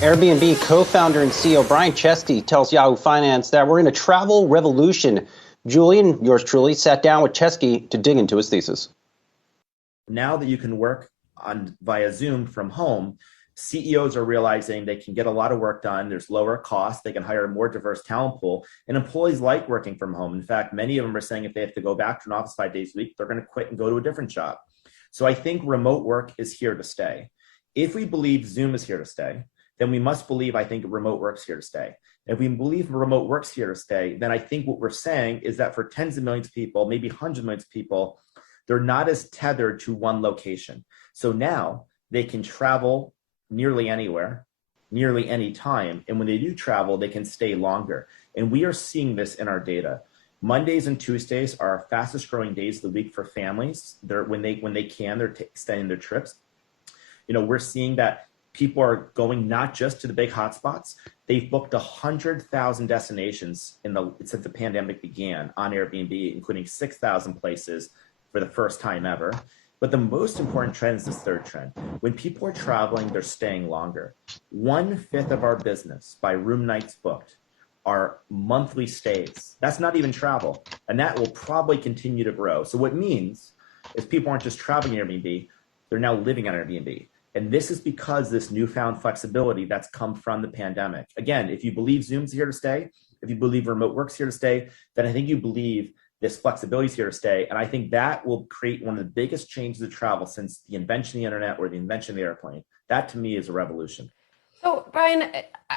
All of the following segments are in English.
Airbnb co-founder and CEO Brian Chesky tells Yahoo Finance that we're in a travel revolution. Julian, yours truly, sat down with Chesky to dig into his thesis. Now that you can work via Zoom from home, CEOs are realizing they can get a lot of work done. There's lower cost. They can hire a more diverse talent pool, and employees like working from home. In fact, many of them are saying if they have to go back to an office 5 days a week, they're going to quit and go to a different job. So I think remote work is here to stay. If we believe Zoom is here to stay, then we must believe, I think, remote work's here to stay. If we believe remote work's here to stay, then I think what we're saying is that for tens of millions of people, maybe hundreds of millions of people, they're not as tethered to one location. So now they can travel nearly anywhere, nearly any time. And when they do travel, they can stay longer. And we are seeing this in our data. Mondays and Tuesdays are our fastest growing days of the week for families. When they can, they're extending their trips. We're seeing that people are going not just to the big hotspots. They've booked 100,000 destinations since the pandemic began on Airbnb, including 6,000 places for the first time ever. But the most important trend is this third trend. When people are traveling, they're staying longer. 1/5 of our business by room nights booked are monthly stays. That's not even travel. And that will probably continue to grow. So what it means is people aren't just traveling on Airbnb, they're now living on Airbnb. And this is because this newfound flexibility that's come from the pandemic. Again, if you believe Zoom's here to stay, if you believe remote work's here to stay, then I think you believe this flexibility is here to stay. And I think that will create one of the biggest changes of travel since the invention of the internet or the invention of the airplane. That to me is a revolution. So, Brian,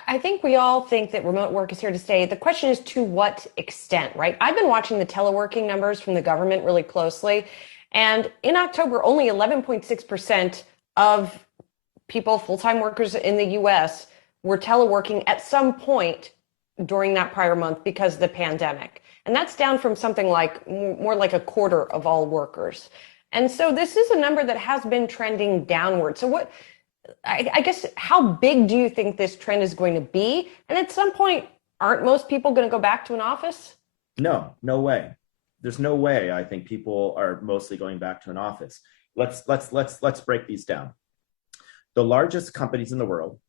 I think we all think that remote work is here to stay. The question is to what extent, right? I've been watching the teleworking numbers from the government really closely. And in October, only 11.6% of people, full-time workers in the US, were teleworking at some point during that prior month because of the pandemic. And that's down from something like more like a quarter of all workers. And so this is a number that has been trending downward. So I guess, how big do you think this trend is going to be? And at some point, aren't most people going to go back to an office? No way. There's no way I think people are mostly going back to an office. Let's break these down. The largest companies in the world,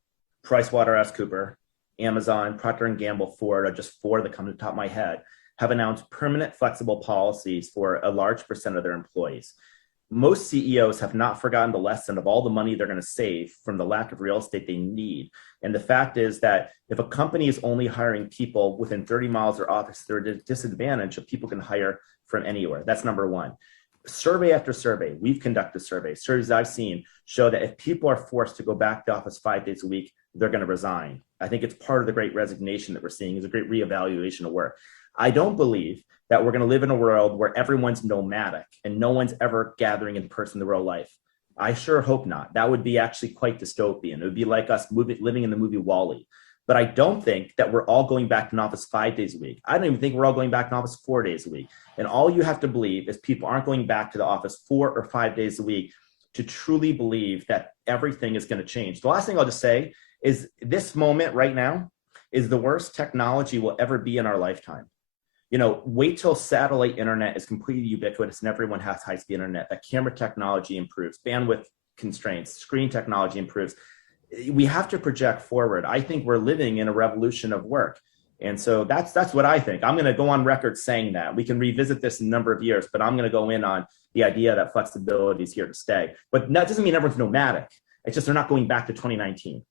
PricewaterhouseCoopers, Amazon, Procter & Gamble, Ford, are just four that come to the top of my head, have announced permanent flexible policies for a large percent of their employees. Most CEOs have not forgotten the lesson of all the money they're going to save from the lack of real estate they need. And the fact is that if a company is only hiring people within 30 miles of their office, they're at a disadvantage of people can hire from anywhere. That's number one. Survey after survey, we've conducted surveys I've seen show that if people are forced to go back to the office 5 days a week, they're going to resign. I think it's part of the great resignation that we're seeing, is a great reevaluation of work. I don't believe that we're going to live in a world where everyone's nomadic and no one's ever gathering in person in real life. I sure hope not. That would be actually quite dystopian. It would be like us living in the movie WALL-E. But I don't think that we're all going back to an office 5 days a week. I don't even think we're all going back to an office 4 days a week. And all you have to believe is people aren't going back to the office 4 or 5 days a week to truly believe that everything is going to change. The last thing I'll just say is this moment right now is the worst technology will ever be in our lifetime. Wait till satellite internet is completely ubiquitous and everyone has high-speed internet. That camera technology improves, bandwidth constraints, screen technology improves. We have to project forward. I think we're living in a revolution of work. And so that's what I think. I'm going to go on record saying that. We can revisit this in a number of years, but I'm going to go in on the idea that flexibility is here to stay. But that doesn't mean everyone's nomadic. It's just they're not going back to 2019.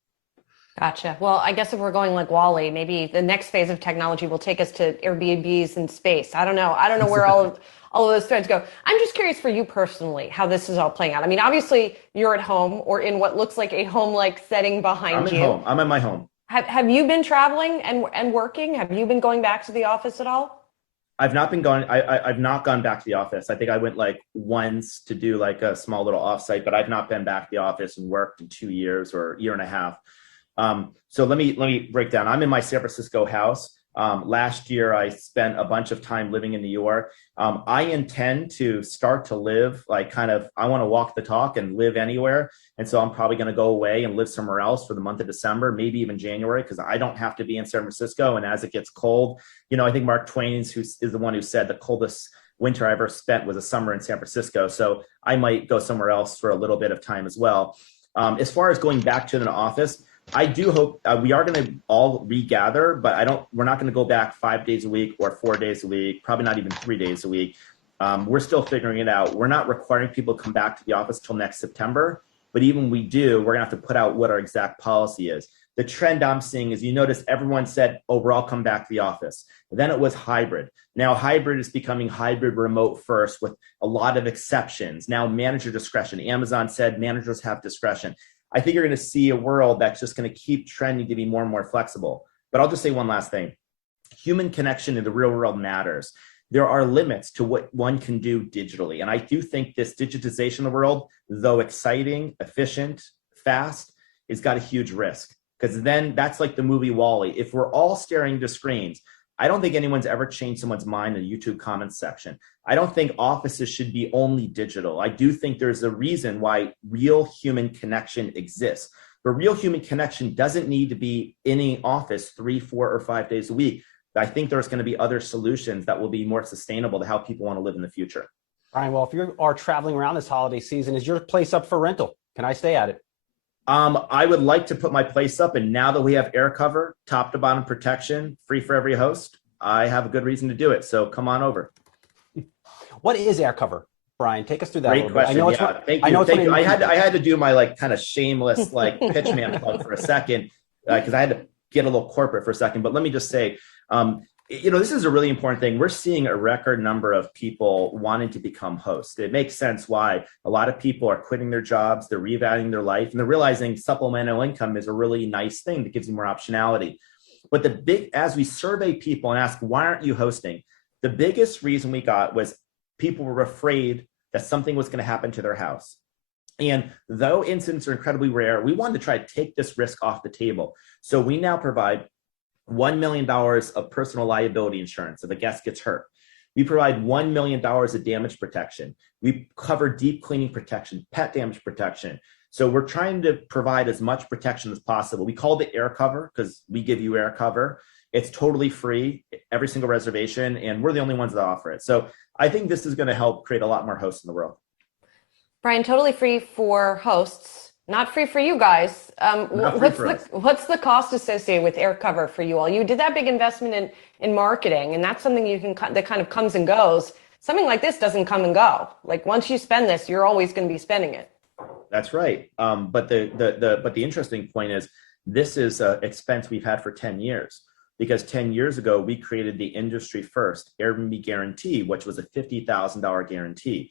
Gotcha. Well, I guess if we're going like WALL-E, maybe the next phase of technology will take us to Airbnbs in space. I don't know where all of those threads go. I'm just curious for you personally, how this is all playing out. I mean, obviously you're at home or in what looks like a home-like setting behind you. I'm at my home. Have you been traveling and working? Have you been going back to the office at all? I've not been going. I've not gone back to the office. I think I went like once to do like a small little offsite, but I've not been back to the office and worked in 2 years or a year and a half. So let me break down. I'm in my San Francisco house. Last year, I spent a bunch of time living in New York. I intend to start to live I want to walk the talk and live anywhere. And so I'm probably going to go away and live somewhere else for the month of December, maybe even January, because I don't have to be in San Francisco. And as it gets cold, I think Mark Twain is the one who said the coldest winter I ever spent was a summer in San Francisco. So I might go somewhere else for a little bit of time as well. As far as going back to an office, I do hope we are going to all regather, but we're not going to go back 5 days a week or 4 days a week, probably not even 3 days a week. We're still figuring it out. We're not requiring people to come back to the office till next September, but even when we do, we're going to have to put out what our exact policy is. The trend I'm seeing is, you notice everyone said, oh, we're all come back to the office. Then it was hybrid. Now hybrid is becoming hybrid remote first with a lot of exceptions. Now manager discretion. Amazon said managers have discretion. I think you're going to see a world that's just going to keep trending to be more and more flexible. But I'll just say one last thing. Human connection in the real world matters. There are limits to what one can do digitally. And I do think this digitization of the world, though exciting, efficient, fast, has got a huge risk. Because then that's like the movie WALL-E. If we're all staring into screens, I don't think anyone's ever changed someone's mind in the YouTube comments section. I don't think offices should be only digital. I do think there's a reason why real human connection exists. But real human connection doesn't need to be in an office 3, 4, or 5 days a week. I think there's going to be other solutions that will be more sustainable to how people want to live in the future. Brian, well, if you are traveling around this holiday season, is your place up for rental? Can I stay at it? I would like to put my place up, and now that we have air cover, top to bottom protection, free for every host, I have a good reason to do it. So come on over. What is air cover, Brian? Take us through that. Great question. Thank you. Thank you. I had to do my kind of shameless pitchman plug for a second because I had to get a little corporate for a second. But let me just say, this is a really important thing. We're seeing a record number of people wanting to become hosts. It makes sense why a lot of people are quitting their jobs, they're reevaluating their life, and they're realizing supplemental income is a really nice thing that gives you more optionality. But as we survey people and ask, why aren't you hosting? The biggest reason we got was people were afraid that something was going to happen to their house. And though incidents are incredibly rare, we wanted to try to take this risk off the table. So we now provide $1 million of personal liability insurance if a guest gets hurt. We provide $1 million of damage protection. We cover deep cleaning protection, pet damage protection. So we're trying to provide as much protection as possible. We call it air cover because we give you air cover. It's totally free, every single reservation, and we're the only ones that offer it. So I think this is going to help create a lot more hosts in the world. Brian, totally free for hosts, not free for you guys. What's the cost associated with air cover for you all? You did that big investment in marketing, and that's something that kind of comes and goes. Something like this doesn't come and go. Like once you spend this, you're always going to be spending it. That's right. But the interesting point is this is an expense we've had for 10 years. Because 10 years ago, we created the industry first Airbnb guarantee, which was a $50,000 guarantee.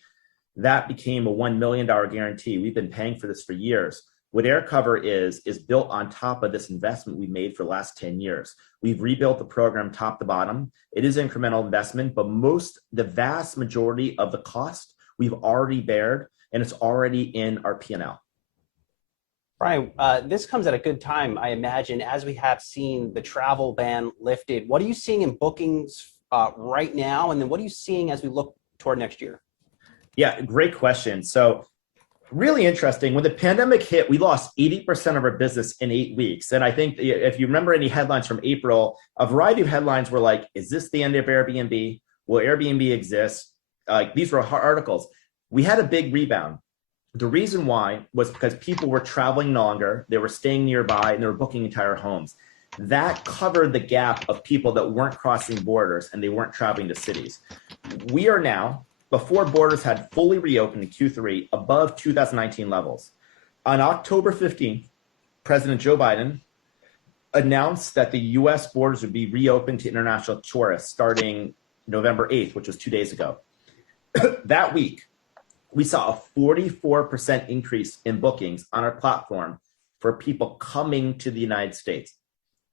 That became a $1 million guarantee. We've been paying for this for years. What Air Cover is built on top of this investment we made for the last 10 years. We've rebuilt the program top to bottom. It is incremental investment, but the vast majority of the cost we've already bared, and it's already in our P&L. Brian, this comes at a good time, I imagine, as we have seen the travel ban lifted. What are you seeing in bookings right now? And then what are you seeing as we look toward next year? Yeah, great question. So really interesting. When the pandemic hit, we lost 80% of our business in 8 weeks. And I think if you remember any headlines from April, a variety of headlines were like, is this the end of Airbnb? Will Airbnb exist? These were articles. We had a big rebound. The reason why was because people were traveling longer, they were staying nearby, and they were booking entire homes. That covered the gap of people that weren't crossing borders and they weren't traveling to cities. We are now, before borders had fully reopened in Q3, above 2019 levels. On October 15th, President Joe Biden announced that the U.S. borders would be reopened to international tourists starting November 8th, which was 2 days ago. That week, we saw a 44% increase in bookings on our platform for people coming to the United States.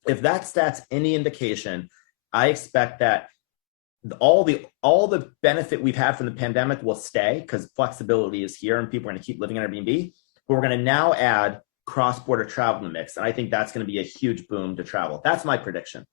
If that stat's any indication, I expect that all the benefit we've had from the pandemic will stay because flexibility is here and people are going to keep living in Airbnb. But we're going to now add cross-border travel in the mix. And I think that's going to be a huge boom to travel. That's my prediction.